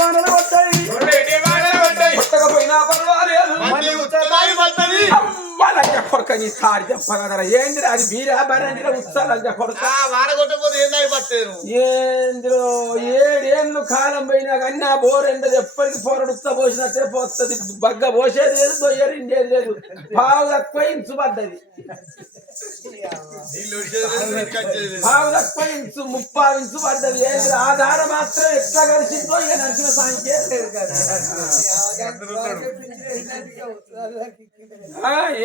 వానలు వస్తాయి కొట్టకపోయినా పర్వాలేదు లంజ కొడుక నీ తాడి చెప్పగలరా ఏంది అది బీరా బరండి ఉత్సా లంజ కొడుక ఏంద్రో 7 ఏళ్ళు కాలం పోయినా కానీ నా బోరెండదు ఎప్పటికి పోరడు ఉత్స పోసినట్టే పోతుంది బగ్గ పోసేది లేదు పోయేది లేదు బాగు తక్కువ ఇంచు పడ్డది బాగు తక్కువ ఇంచు 30 ఇంచు పడ్డది ఏంద్ర ఆధార మాత్రం ఎట్లా కలిసిందో ఇక నరసింహ స్వామికి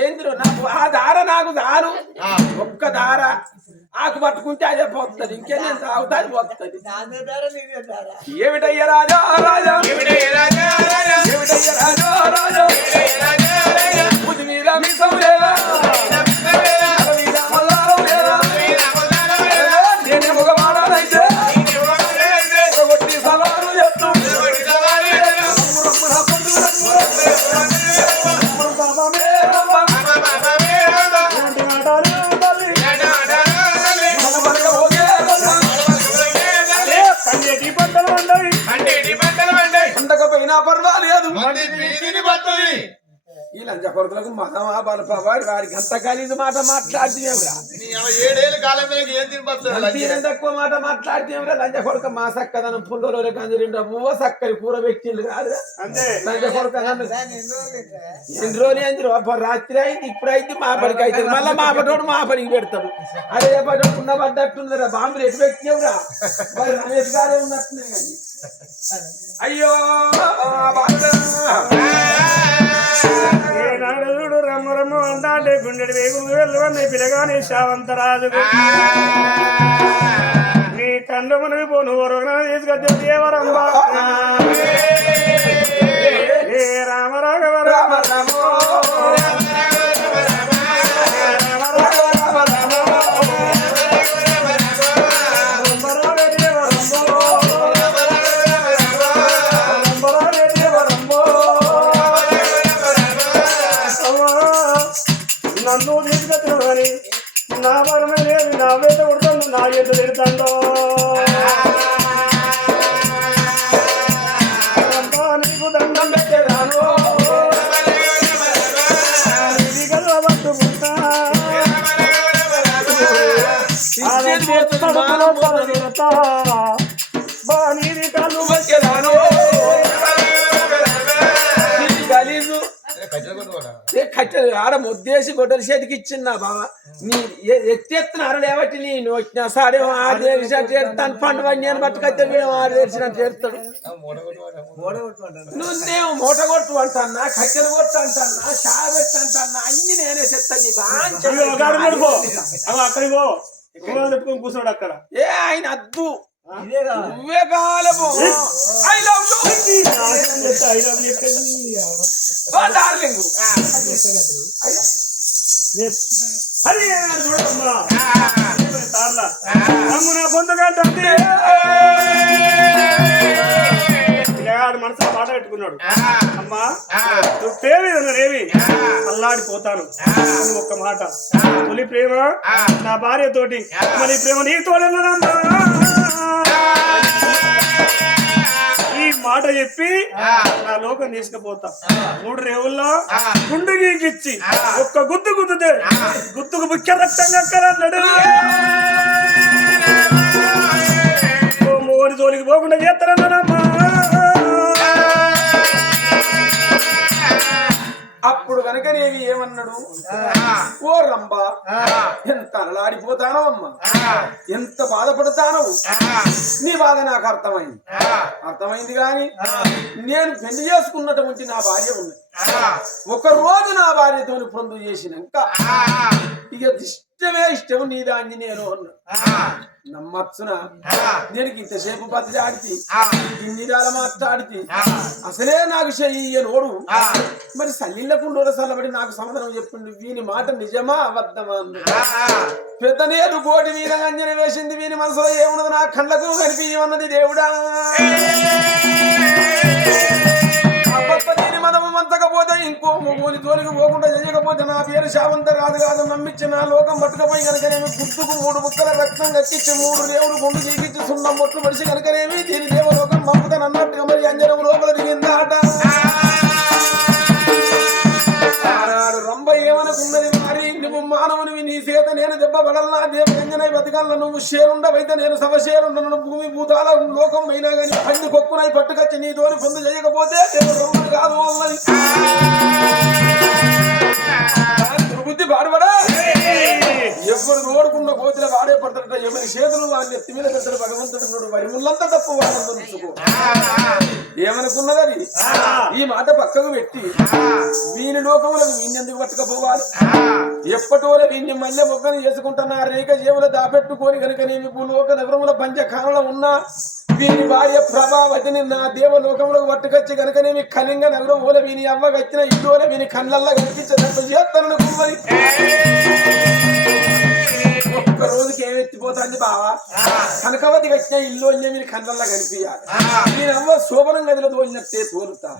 ఏంద్రో నాకు ఆ దార నాకు దారు ఒక్క దార ఆకు పట్టుకుంటే అదే పోతుంది ఇంకేం తాగుతుంది పోతుంది ఏమిటయ్య రాజా రాజా ఏమిటయ్య రాజా రాజా బుద్ధి మీద మీ సమలేదా నేనే మగవాడనైతే కొట్టి సవాలు చెప్తూ ఉండకపోయినా పర్వాలేదు ఈ లంచ కొడుకులకు మతం వాడి వారికి అంత ఖరీదు మాట మాట్లాడితేరా 7 ఏళ్ళ కాలం తక్కువ మాట మాట్లాడితేరా లంచ కొడుక మా సక్కదనం పుల్లూరు కంజరిండ పువ్వ సక్కని కూర పెట్టిండు కాదు లంచ కొడుక ఎన్ని రోజులు ఏంది రాత్రి అయింది ఇప్పుడు అయితే మా పనికి అవుతుంది మళ్ళీ మా పటోడు మా పనికి పెడతాడు అదే పటోడు ఉన్నబడ్డట్టుందిరా బాంబులు ఎటు పెట్టినవురా మరి రమేష్ గారే ఉన్నట్టున్నాయి కానీ అయ్యో ఏనాడు రమ్మ రమ్మ అంటే గుండెడి వేగులు వెళ్ళవన్నాయి పిల్లగానే శావంతరాజుకు నీ కండు మనవి పోను తీసుకొచ్చే దేవరంబ ఏ రామ రాఘవ రామ రామో నన్ను తీసుకొచ్చిన కానీ నా వరమే లేదు నా వేట కొడుతాను నా ఎంత తిడతాడో నీకు దండం పెట్టేదాను ఇది కదా పట్టుకుంటా నీది కళ్ళు పెట్టేదాను ఆడ ముద్దేసి గొడ్డల చేతికి ఇచ్చిందా బాబా నీ ఎత్తెత్తున లేవట్టి నేను వచ్చిన సాడేమో ఆడేస్తాను పండు నేను బట్టుకైతే మేము ఆడేసినట్టు చేస్తాడు నువ్వేమో మూట కొట్టు అంటన్నా కట్టెలు కొట్టు అంటన్నా షా పెట్టు అంటన్నా అన్ని నేనే చెప్తాను అక్కడికి కూర్చోడు అక్కడ ఏ ఆయన అద్దు నువ్వే కాలము ఐ లవ్ యు డార్లింగ్ మనసులో మాట పెట్టుకున్నాడు అమ్మా నువ్వు పేరేవి అల్లాడిపోతాను ఒక్క మాట తొలి ప్రేమ నా భార్య తోటి మరి ప్రేమ నీతోడమ్మా ఈ మాట చెప్పి నా లోకం తీసుకుపోతా 3 రేవుల్లో గుండు గీకిచ్చి ఒక్క గుద్దు గుద్దుతే గుద్దుకు ముఖ్య రక్తంగా అక్కడన్నాడు మోని జోలికి పోకుండా చేస్తారన్నాడమ్మా అప్పుడు కనుక నేవి ఏమన్నాడు ఓ రంబా ఎంత అలలాడిపోతానో అమ్మా ఎంత బాధపడతానో నీ బాధ నాకు అర్థమైంది కానీ నేను పెళ్లి చేసుకున్నటువంటి నా భార్య ఉన్నది ఒక రోజు నా భార్యతో పొందు చేసినాక ఇక ఇష్టం నీ దాన్ని నేను అన్నా నమ్మచ్చున నేను ఇంతసేపు బతిలాడితే ఇన్ని రాల మాట్లాడితే అసలే నాకు చెయ్యనోడు మరి సల్లిళ్ళకుండా సల్లబడి నాకు సమాధానం చెప్పిండు వీని మాట నిజమా అబద్ధమా పెద్ద నేరు కోటి మీద అంజన వేసింది వీని మనసులో ఏమున్నది నా కళ్ళకు కనిపించమన్నది దేవుడా దీని మనము మంతకపోతే ఇంకో మూలి తోలికి పోకుండా చేయకపోతే నా పేరు శావంత కాదు నమ్మించి నా లోకం పట్టుకపోయి కనుకనేమి గుర్తుకు 3 బుక్కల రక్తం కక్కించి 3 దేవుడు గుండు గీకించి 0 బొట్లు పడిచి కనుకనేమి దీని దేవలోకం పంపుతాను అన్నట్టుగా మరి అంజనం లోపల దిగిందాట ఆనాడు రంభ ఏమనుకున్నది మరి నువ్వు మానవునివి నీ చేత నేను దెబ్బ పడల్లా దేవరంజనై బతకాల నువ్వు షేరుండవైతే నేను సభ షేరుండను భూమి భూతాల లోకం అయినా కానీ పండి కొక్కునై పట్టుకొచ్చి నీతోని పొందు చేయకపోతే దేవుడు రమ్మని కాదు అన్నది బుద్ధి పాడుపడా ఎవరు రోడుకున్న కోతిలో వాడే పడతాడట ఎవరి చేతులు వాడిని ఎత్తి మీద పెడతాడు భగవంతుడు వాడి ముళ్ళంతా తప్పు వాడు ఉంచుకో ఏమనుకున్నది అది ఈ మాట పక్కకు పెట్టి వీని లోకంలో వీణెందుకు పట్టుకపోవాలి ఎప్పటోలే వీడిని మళ్ళీ మొగ్గని చేసుకుంటున్నా రేఖ జీవులు దాపెట్టుకొని కనుక నేను భూలోక నగరముల పంచకాలంలో ఉన్నా వీని భార్య ప్రభావతిని నా దేవలోకంలో పట్టుకొచ్చి కనుక నేను కళింగ నగరం ఓల వీని అవ్వకి వచ్చిన ఇల్లు వీని కళ్ళల్లో కనిపించేటట్టు చేస్తాను కుమ్మరి ఒక్క రోజుకి ఏమి ఎత్తిపోతుంది బావా కనకవతి వచ్చిన ఇల్లు అన్నీ మీరు కళ్ళల్లో కనిపించాలి నేను అవ్వ శోభనం గదిలో తోలినట్టే తోలుతా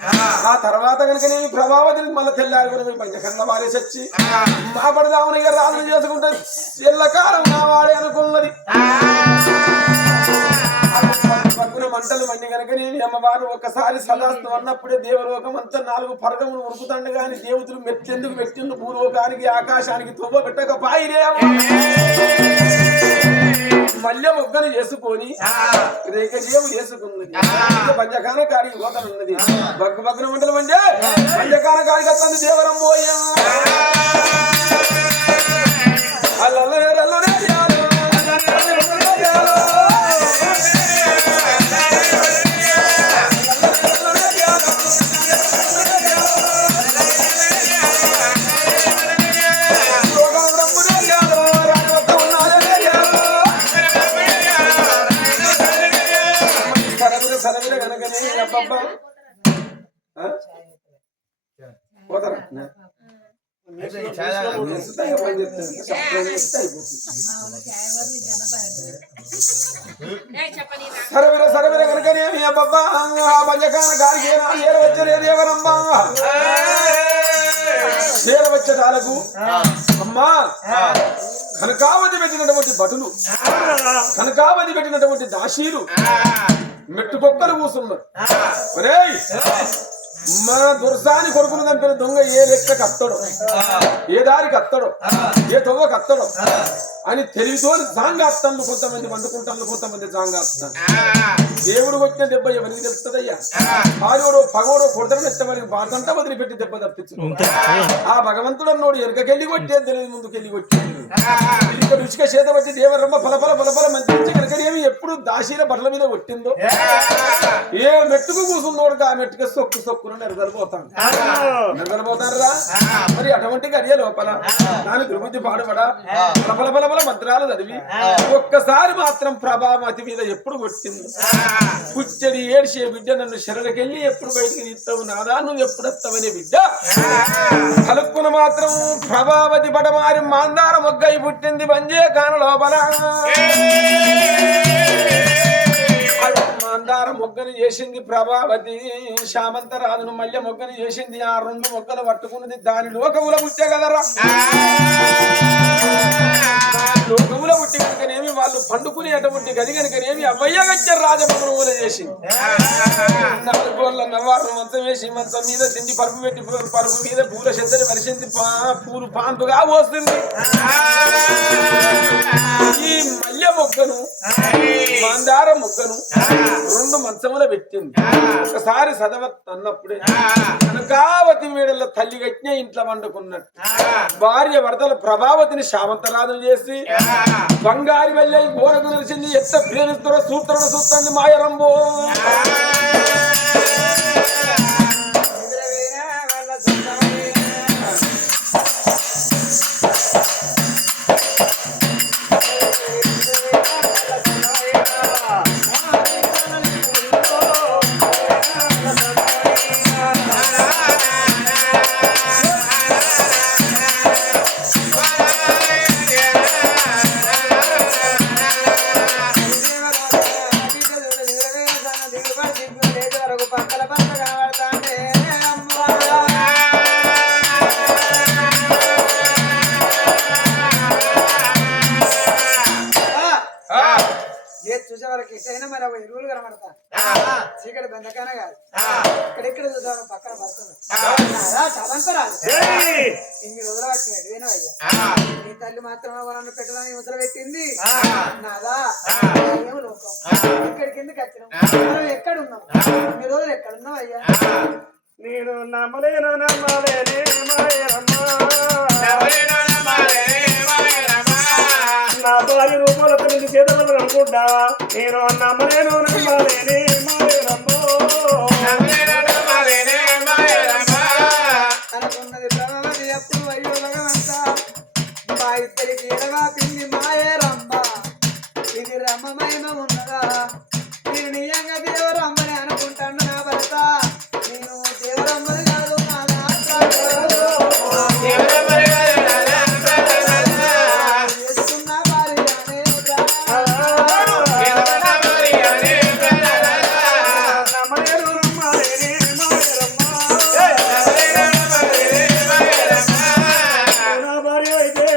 ఆ తర్వాత కనుక నేను ప్రభావతిని మళ్ళీ తెల్లారి కూడా మీరు పంచకళ్ళ వారేసి వచ్చి మా పడదామని ఇక రాజులు చేసుకుంటే ఎల్లకాలం నా వాడే అనుకున్నది పక్కన మంటలు మండి కనుక నేను అమ్మవారు ఒకసారి సదాస్తు అన్నప్పుడే దేవలోకం అంతా 4 పరగములు ఉరుకుతాండు గాని దేవతలు మెత్తెందుకు పెట్టిండు భూలోకానికి ఆకాశానికి తువ్వ పెట్టకపాయిరే మళ్ళీ మొగ్గను చేసుకొని రేఖ జీవు చేసుకున్నది పంచకాన కాడికి పోతానున్నది బగ్గు బగ్గున మంటలు మండే పంచకాన కాడికి వస్తుంది దేవరం పోయా సరవిర కనుకనే పంచకాన గారికి వచ్చే దేవరమ్మ చేరవచ్చటాలకు అమ్మా కనకావతి పెట్టినటువంటి భటులు కనకావతి పెట్టినటువంటి దాసీలు మెట్టుకొక్కలు కూసున్నారు మన దుర్సాని కొడుకును దంపిన దొంగ ఏ లెక్క కత్తడో ఏ దారి కత్తడో ఏ తొవ్వ కత్తడో అని తెలివితో జాంగాస్తాను కొంతమంది వండుకుంటాను కొంతమంది జాంగాస్తాను దేవుడు వచ్చిన దెబ్బ ఎవరికి తెలుస్తుందయ్యా ఆడోడో పగోడో కొడతను ఎత్తమని బాటంతా వదిలిపెట్టి దెబ్బ తప్పించు ఆ భగవంతుడు అన్నోడు వెనకకెళ్ళి కొట్టేది తెలియదు ముందుకెళ్ళి కొట్టేది ఇక్కడ రుచిక చేత బట్టి దేవరమ్మ పలపల పలపల మంచి కనుకనేమి ఎప్పుడు దాశీల బట్టల మీద కొట్టిందో ఏ మెట్టుకు కూసున్నోడు ఆ మెట్టుక సొక్కు సొక్కును నిరదలిపోతాను నిరదలిపోతారా మరి అటువంటి గడియ లోపల దాని దుర్బుద్ధి పాడుపడా పలపల పలపల మంత్రాలు చదివి ఒక్కసారి మాత్రం ప్రభావతి మీద ఎప్పుడు కొట్టింది పుచ్చడి ఏడ్చే బిడ్డ నన్ను శరణకెళ్ళి ఎప్పుడు బయటికి తీస్తావు నాదా నువ్వు ఎప్పుడు వస్తావనే బిడ్డ కలుక్కున మాత్రం ప్రభావతి పడమారి మాందార మొగ్గై పుట్టింది బంజే కాన లోపల మందార మొగ్గను చేసింది ప్రభావతి శామంతరాజును మల్లె మొగ్గను చేసింది ఆ 2 మొగ్గలు పట్టుకున్నది దాని లోకముల పుట్టే కదరా లోకముల పుట్టి కనుకనేమి వాళ్ళు పండుకునేటువంటి గది కనుకనేమి అవ్వయ్య వచ్చారు రాజమగను ఊర చేసింది 4 గోళ్ళ నవ్వారు మంచం వేసి మంచం మీద తిండి పరుపు పెట్టి పరుపు మీద పూల చెద్దరి వరిసింది పూలు పాన్పుగా పోస్తుంది ఈ మల్లె మొగ్గను మందార మొగ్గను 2 మంచముల పెట్టింది ఒకసారి చదవత్ అన్నప్పుడే కనకావతి వీడల తల్లి గట్టిన ఇంట్లో వండుకున్నట్టు భార్య వరదల ప్రభావతిని శామంతరాధన చేసి బంగారి వెళ్ళి గోరకు నిలిచింది ఎత్త ప్రేమిస్తున్న సూత్రుడు సూత్రంది మాయరంబో ఎక్కడెక్కడ చూద్దాం పక్కన పడుతున్నాడు చదంతరాలు ఏయ్! ఇన్ని రోజులు వచ్చినట్టు వినవయ్యా నీ తల్లి మాత్రం నన్ను పెట్టడానికి ముసలు పెట్టింది నాదా ఏమో లోకం ఇక్కడికి ఎందుకు వచ్చినాం మనం ఎక్కడున్నాం ఇన్ని రోజులు ఎక్కడున్నాం అయ్యా నేను నమ్మలేను నమ్మలేనే మాయరమ్మా నా భార్య రూపాలతో నుంచి చేతలు అనుకుంటా నేను నమ్మలేను నమ్మలేనే అనుకున్నది బ్రహ్మది ఎప్పుడు అయ్యో భగవంత మా ఇద్దరికి ఎడగా పిండి మాయే రమ్మ ఇది రమ్మ మహిమ ఉన్నదా నేను నిజంగా దేవరమ్మని అనుకుంటాను నా భర్త నేను దేవరమ్మని కాదు నా చేస్తున్న భార్యనే నమ్మలేను నమ్మలేనే మాయరమ్మా నా భార్య అయితే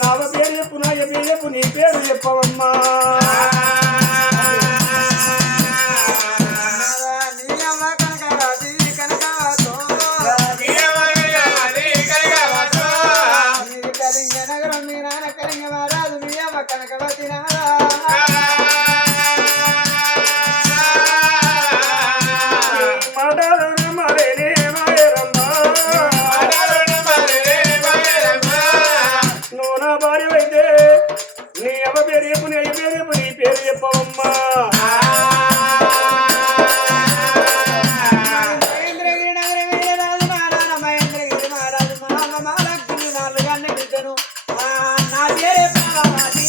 నా పేరు చెప్పు నా పేరు చెప్పు నీ పేరు చెప్పవమ్మా నీ అమ్మ కనకరాది కనకవాతో నీది కలింగ నగరం మీ నాన్న కలింగ మహారాజు మీ అమ్మ కనకవతి నారా మాటలు నమ్మలేనే మాయరమ్మా నువ్వు నా భార్య అయితే నీ అమ్మ పేరు చెప్పు నీ అయ్య పేరు చెప్పు నీ పేరు చెప్పవమ్మా మహేంద్రగిరి నగరం వీరరాజు మా నాన్న మహేంద్రగిరి మహారాజు మా అమ్మ మహాలక్ష్మి నాలుగు అన్న బిడ్డను నా పేరే పార్వతి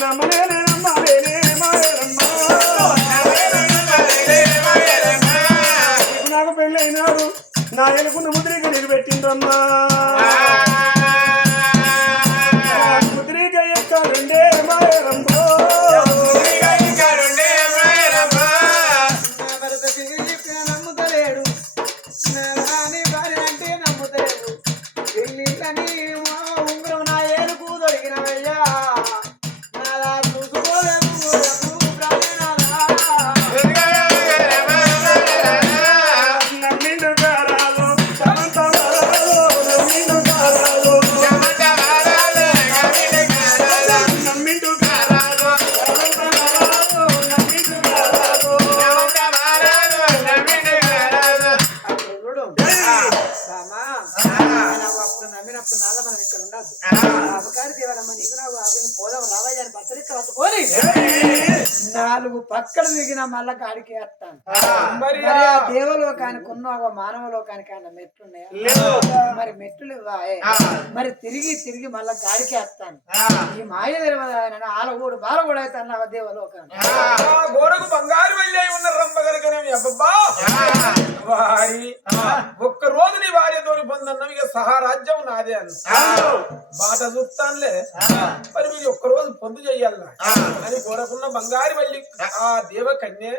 నమ్మలేనే నమ్మలేనే మాయరమ్మా నీకు నాకు పెళ్ళైనాడు నా ఎలుకున్న ముద్రిక నిలబెట్టిందమ్మా ముద్రిక ఎక్కడుండే మాయరమ్మో నా భర్త పిగిలి చెప్పిన నమ్ముతలేడు నా రాణి భార్య అంటే నమ్ముతలేడు పెళ్ళిళ్ళని మా ఉంగరం నా ఏలుకు దొరికినవయ్యా నాలా చూసుకోలేము ప్రాణనాథా నమ్మిండు గారాలు సమంతరాలు నమ్మిండు గారాలు నమ్మిండు గారాలు సమంతరాలు నమ్మిండు గారాలు చూడు రామా నాకు అప్పుడు నమ్మినప్పుడు నాలో మనం ఇక్కడ ఉండదు అపకారి దేవరమ్మ నీకు నాకు ఆపిన పోదాం రావయ్య అని పచ్చడిక్క పట్టుకొని నాలుగు పక్కలు దిగిన మళ్ళా కాడికి వేస్తాను మరి మరి ఆ దేవలోకానికి ఉన్న ఒక మానవ లోకానికి ఆయన మెట్లున్నాయా లేదు. మరి మెట్లు ఇవ్వాయే మరి తిరిగి తిరిగి మళ్ళా గాడికి వేస్తాను ఈ మాయ తెరవదాయన ఆలగూడు బాలగూడు అయితే అన్న దేవలోకాన్ని గోడకు బంగారు వెళ్ళి ఉన్న రంపగలకనే అబ్బబ్బా వారి ఒక్క రోజు నీ భార్యతోని పొందన్నాం ఇక సహారాజ్యం నాదే అన్న బాట చూస్తానులే మరి మీరు ఒక్క రోజు పొందు చెయ్యాల అని కోరకున్న బంగారు వెళ్ళి ఆ దేవ కన్యే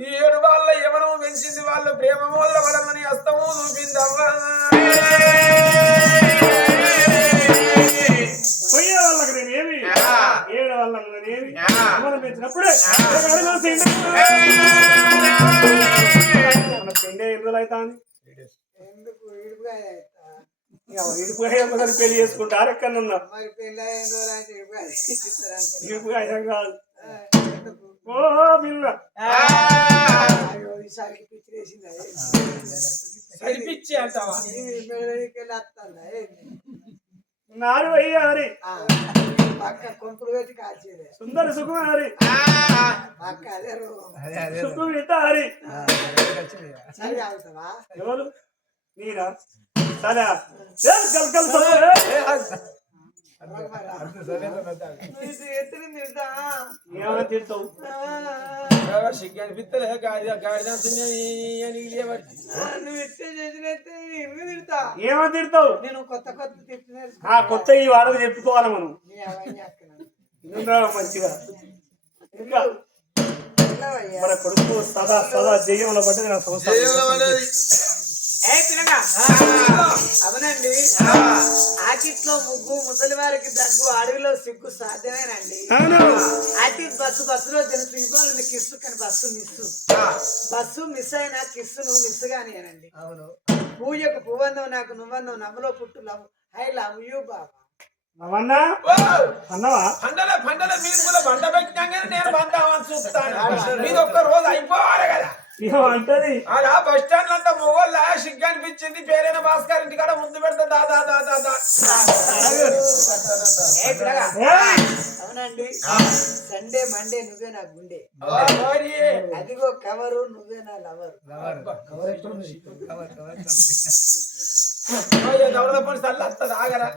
ఈ 7 వాళ్ళ యవనము పెంచింది వాళ్ళు ప్రేమ మోదల వడమని హస్తము చూపిందవ్వా పోయే వాళ్ళకి నేనేమి ఏడు వాళ్ళకి నేనేమి మనం పెంచినప్పుడే మన పెండే ఎందులో అవుతాను ఎందుకు ఇడుపుగా ఇడిపోయి పెళ్లి చేసుకుంటారు ఎక్కడన్నా మరి పెళ్ళి అయిన రోజులు అంటే ఇడుపుగా ఇడిపోయి అయ్యాం కాదు ఎందుకు ఓ పిల్ల అయ్యో ఈసారికి పిచ్చిలేసిందా సరిపిచ్చి అంటావా వెళ్ళి వస్తుందా నారు అయ్యారి పక్క కొంపులు పెట్టి కాల్చేదే సుందర సుకుమారి పక్క అదే రోగం సుఖం ఇట్టారి సరి అవుతావా ఎవరు నీరా సరే కల్ కల్ ఎత్తులు తిడతా ఏమైనా తిడతావు సిగ్గు అనిపిస్తలే గాడిద నువ్వు ఎత్తే చేసినట్టే ఇరుగు తిడతా ఏమైనా తిడతావు నేను కొత్త కొత్త తిట్టు ఆ కొత్త ఈ వాడకు చెప్పుకోవాలి మనం నీ అవన్నీ అక్కను ఎందుకు మంచిగా ఇంకా వెళ్ళవయ్యా మన కొడుకు సదా సదా జయంలో పట్టి నా సంవత్సరం ఏ పిల్లగా అవునండి ఆకిట్లో ముగ్గు ముసలి వారికి దగ్గు అడవిలో సిగ్గు సాధ్యమేనండి అతి బస్సులో తెలుసు ఇవ్వాలి కిస్సు కానీ బస్సు మిస్ అయినా కిస్సును మిస్ గాని అనండి అవును పూజకు పువ్వందం నాకు నువ్వందం నమ్మలో పుట్టు లవ్ ఐ లవ్ యూ బాబా పంటల మీరు కూడా బండ పెట్టినాక నేను బందామని చూస్తాను మీరు ఒక్క రోజు అయిపోవాలి కదా అలా బస్ స్టాండ్ అంతా మొగోళ్ళ సిగ్గు అనిపించింది పేరైన భాస్కర్ ఇంటి కాడ ముందు పెడతా దాదా అవునండి సండే మండే నువ్వే నా గుండె అదిగో కవరు నువ్వే నా లవరు దవడ పని సల్లు వస్తుంది ఆగరా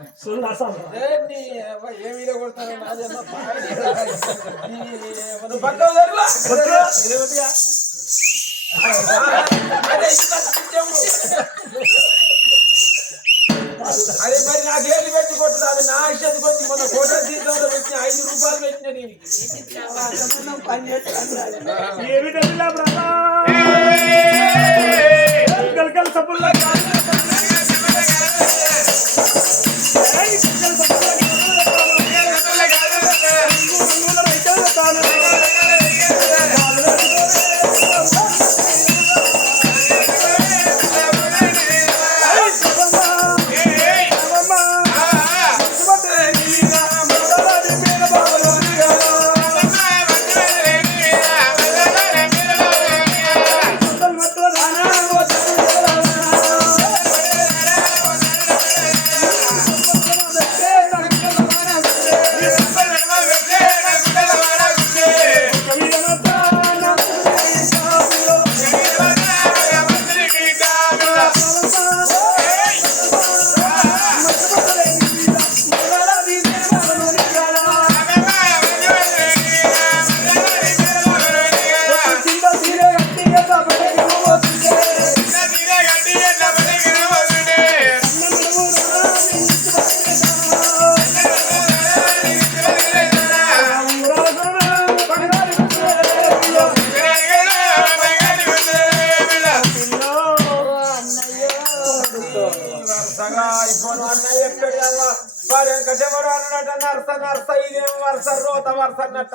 ఏమి కొడతాను నువ్వు పక్కన అదే మరి నాకు ఏది పెట్టి కొట్టదు అది నా ఇష్టం కొట్టి మొన్న ఫోటో తీర్థంలో పెట్టిన 5 రూపాయలు పెట్టిన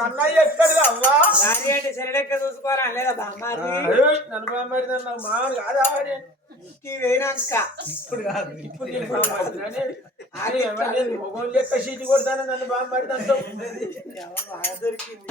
అన్నయ్య ఎక్కడిది అవ్వా చెరడెక్క చూసుకోరా లేదా బామ్మారి నన్ను బామ్మారి నన్ను మామూలు కాదా వేనాక ఇప్పుడు కాదు ఇప్పుడు మొగోళ్ళు లెక్క సీటి కొడతాను నన్ను బామ్మారి దాంతో దొరికింది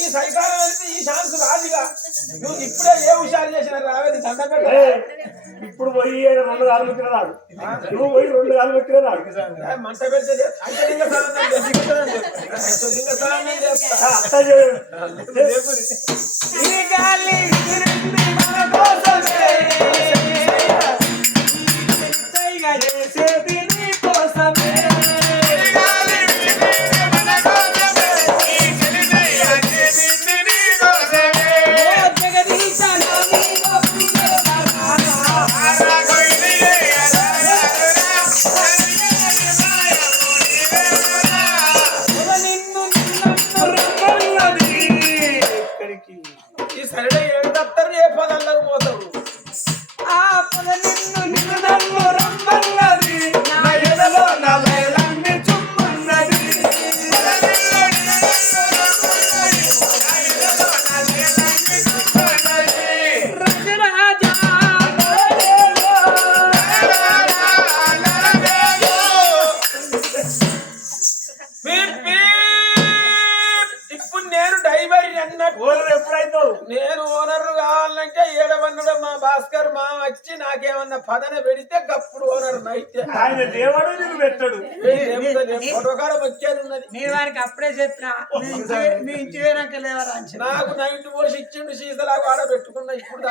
ఈ సైకాలం వెళ్తే ఈ ఛాన్స్ రాదుగా నువ్వు ఇప్పుడే ఏ హుషారు చేసిన రావేది దండ ఇప్పుడు పోయి 2 గాలు పెట్టిన రాడు నువ్వు పోయి 2 గాలు పెట్టిన రాడు మంట పెడితే లింగ స్నానం చేస్తా ఓనర్ మా వచ్చి నాకేమన్నా పదన పెడితే గప్పుడు ఓనర్ నైట్ ఆయన దేవుడు నీకు పెట్టడు. ఫోటోకాడ వచ్చేది ఉన్నది. నేను వారికి అప్పుడే చెప్పిన మీ ఇంటి పోయినాక లేవరా అని చెప్పి. నాకు నైట్ పోసి ఇచ్చిండు సీసలాగా ఆడ పెట్టుకున్నా. ఇప్పుడు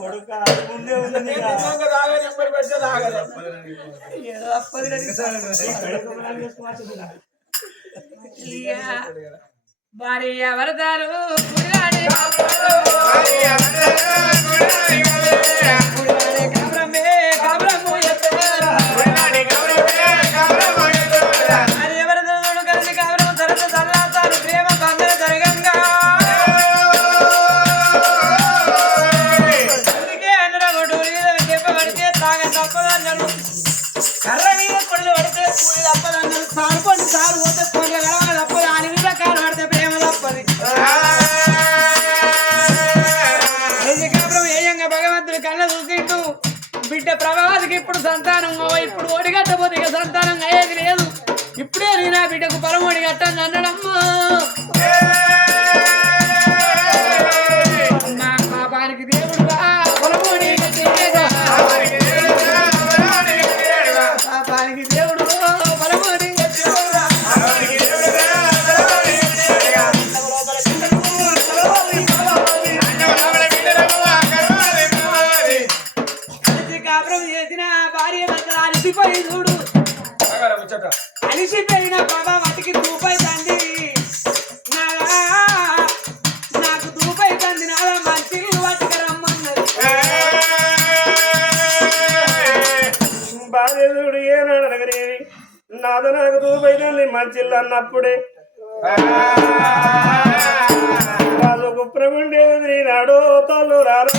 కొడుకా, ముందే ఉంది నీకు. తాగా నెంబర్ పెడితే తాగలే. ఏదో అప్పది మరి ఎవరిదారు కర్ర మీద కొడులు పడితే కూలి తప్పదన్నారు. సారు కొన్ని సారు పోతే కొన్ని గడవ తప్పదు. అని మీద కాలు పడితే ప్రేమ తప్పది. ఏయంగా భగవంతుడు కళ్ళ చూసిండు. బిడ్డ ప్రభావానికి ఇప్పుడు సంతానం ఇప్పుడు ఓడిగట్టబోతే ఇక సంతానం అయ్యేది లేదు. ఇప్పుడే నేను ఆ బిడ్డకు పొలం ఓడిగట్టని అన్నాడమ్మా. నా పాపానికి దేవుడు పొలం ఓడిగట్టేదా. పాపానికి దేవుడు పొలం ఓడిగట్టేదా. కాపురం చేసిన భార్య మాత్రం అలిసిపోయి చూడు. అలిసిపోయిన బాబా వాటికి దూపై తంది. నాకు దూపై తంది. నాలా మంచి వాటికి రమ్మన్నది. బాధ్యుడు ఏనాడు అడగరేవి నాద నాకు దూపైతుంది మంచిల్లు అన్నప్పుడే వాళ్ళు గుప్రముండేది నాడో తల్లు రారా.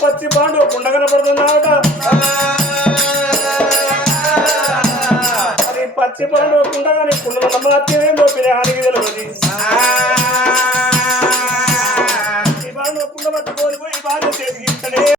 పచ్చి పాండు కుండ కనపడుతున్నావుట. అది పచ్చి పాండు కుండ కానీ కుండ నమ్మత్యమేందో పిల్లహానికి తెలియదు.